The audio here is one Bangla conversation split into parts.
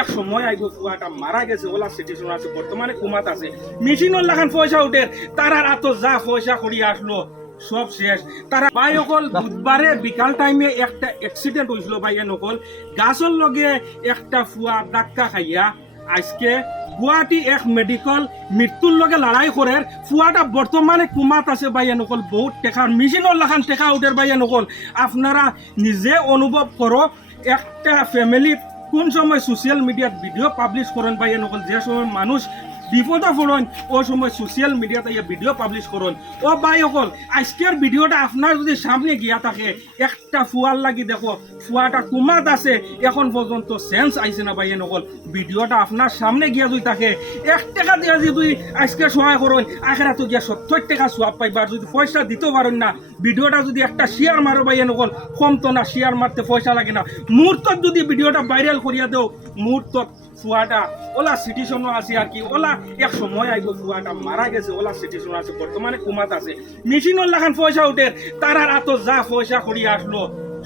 এক সময় আইব ফুয়াটা মারা গেছে ওলা সিচুয়েশন আছে বর্তমানে কুমাত আছে মেশিনের লাগান পয়সা উঠে তারা রাত যা পয়সা করিয়া আসলো সব শেষ তারা ভাই অকল বুধবারে বিকাল টাইমে একটা অ্যাক্সিডেন্ট হয়েছিল ভাইয়া নকল গাছর লগে একটা ফুয়া ধাক্কা খাইয়া আজকে গুয়াহাটি এক মেডিকেল মৃত্যুর লগে লড়াই করে ফুয়াটা বর্তমানে কুমাত আছে বাইয়া নকল বহুত টেকা মেশিনের লাখান টেকা উঠের বাইয়া নকল আপনারা নিজে অনুভব করো একটা ফ্যামিলি কোন সময় সোশ্যাল মিডিয়াত ভিডিও পাবলিশ করেন বাইয়া নকল যে সময় মানুষ বিপদে পড়েন ওই সময় সোশ্যাল মিডিয়াতে ভিডিও পাবলিশ করেন ও ভাই অকল আজকের ভিডিওটা আপনার যদি সামনে গিয়া থাকে একটা ফুয়ার লাগি দেখো ফুয়াটা কুমাত আছে এখন পর্যন্ত সেন্স আইছে না ভাইয়া নকল ভিডিওটা আপনার সামনে গিয়া যদি থাকে 1 টাকা দিয়া যদি আজকে সহায় করেন আখেরা তো গিয়া 70 টাকা সোয়াব পাইবার যদি পয়সা দিতে পারেন না ভিডিওটা যদি একটা শেয়ার মারো ভাইয়া নকল কমতো না শেয়ার মারতে পয়সা লাগে না মুহূর্তত যদি ভিডিওটা ভাইরাল করিয়া দেও মুহূর্তত ফুয়াটা ওলা সিটিশন আছে আর কি ওলা এক সময় আইব ফুয়াটা মারা গেছে ওলা সিটিশন আছে বর্তমানে কুমাত আছে মেশিনের লাগান পয়সা উঠে তারার এত যা পয়সা করিয়া আসলো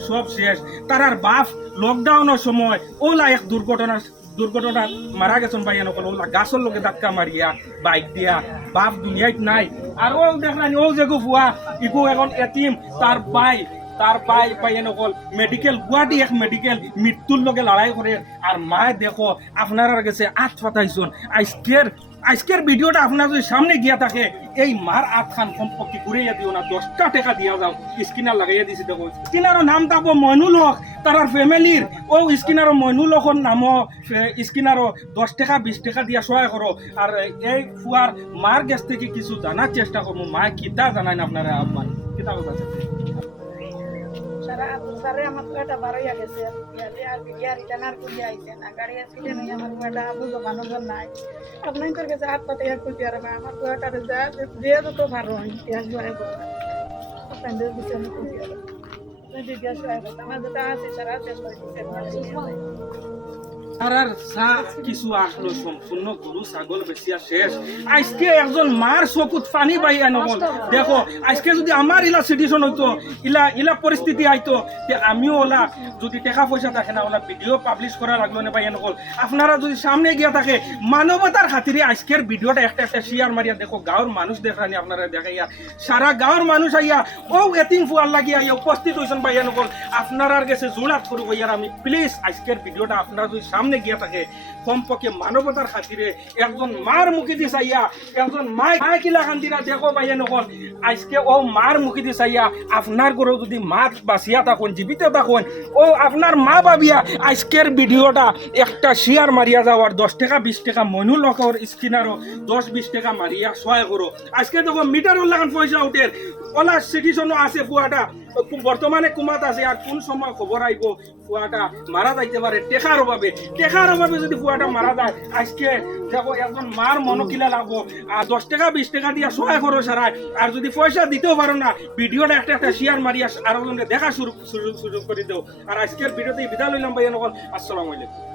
সব শেষ তারার বাপ লকডাউনের সময় ওলা এক দুর্ঘটনা মারা গেছেন ভাইয়া নকল ওলা গাছের লোকে ধাক্কা মারিয়া বাইক দিয়া বাপ দুনিয়ায় নাই আর ও দেখলেন ও যে ফুয়া ইগো এখন এতিম তার ভাই পাইয়ে নকল মেডিকেল গুয়াহাটি এক মেডিকেল মৃত্যুর লগে লড়াই করে আর মায় দেখো আপনার কাছে আট পাতাইছুন আজকের ভিডিওটা আপনার যদি সামনে গিয়া থাকে এই মার আট খান সম্পত্তি ঘুরিয়ে দিও না 10টা টাকা দিয়া যাও স্কিনার লাগাইয়া দিছি দেখো স্কিনারও নাম থাকবো মইনুল হক তার ফ্যামিলির ও স্কিনারও মইনুল হকর নামও স্কিনারও 10 টাকা 20 টাকা দিয়া সহায় করো আর এই ফুয়ার মার কাছ থেকে কিছু জানার চেষ্টা করবো মায় কিতা জানাই না আপনারা আপনার কিতা কথা আছে সারা আমার একটা বারোইয়া গেছে রিটার্নার করিয়া আইছে না গাড়ি অ্যাক্সিডেন্ট হয়ে আমার একটা বুঝো মানুষজন নাই আপনার তোর কাছে হাত পাতে করতে আর আমার কুয়াটারে যা দিয়ে তো ভালো হয় আপনাদের বিষয়ে করতে আর জিজ্ঞাসা আমার যেটা আছে সারা চেষ্টা করতে তারার সা কিছু আসলো সম্পূর্ণ গরু ছাগল বেচিয়া শেষ আজকে একজন মার চকুত পানি বাইয়া নগল দেখো আজকে যদি আমার ইলা সিটিশন হইতো ইলা পরিস্থিতি আইতো আমিও ওলা যদি টাকা পয়সা থাকে না ওলা ভিডিও পাবলিশ করা লাগলো না বাইয়া নগল আপনারা যদি সামনে গিয়া থাকে মানবতার খাতিরে আজকের ভিডিওটা একটা শেয়ার মারিয়া দেখো গাঁৱৰ মানুষ দেখানি আপনারা দেখাইয়া সারা গাঁৱৰ মানুষ আইয়া ও এতিম ফুয়ার লাগিয়া আইয়া উপস্থিত হয়েছেন বাইয়া নগল আপনার কাছে জোড়াত করবো ইয়ার আমি প্লিজ আজকের ভিডিওটা আপনারা যদি সামনে গিয়া থাকে কমপক্ষে মানবতার খাতিরে একজন মার মুখে দি চাইয়া একজন মায় কিলা খান্দিরা দেখো বাইয়া নকল আজকে ও মার মুখে দি চাইয়া আপনার ঘরেও যদি মা বাঁচিয়া থাকুন জীবিত থাকুন ও আপনার মা ভাবিয়া আজকের ভিডিওটা একটা শেয়ার মারিয়া যাওয়ার 10 টাকা 20 টাকা মইনুল হকর স্কিনারও 10-20 টাকা মারিয়া সহায় করো আজকে দেখো মিটারের লাগান পয়সা উঠে ওলা সিটিশনও আছে ফুয়াটা বর্তমানে কুমাত আছে আর কোন সময় খবর আইব ফুয়াটা মারা যাইতে পারে টেকার অভাবে যদি ফুয়াটা মারা যায় আজকে দেখো একজন মার মনকিলা লাগবো আর 10 টাকা 20 টাকা দিয়া সহায় করো সারায় আর যদি পয়সা দিতেও পারো না ভিডিওটা একটা শেয়ার মারিয়া আর দেখা শুরু করে দেও আর আজকের ভিডিওতে বিদায় লইলাম ভাইয়া নকল আসসালামু আলাইকুম।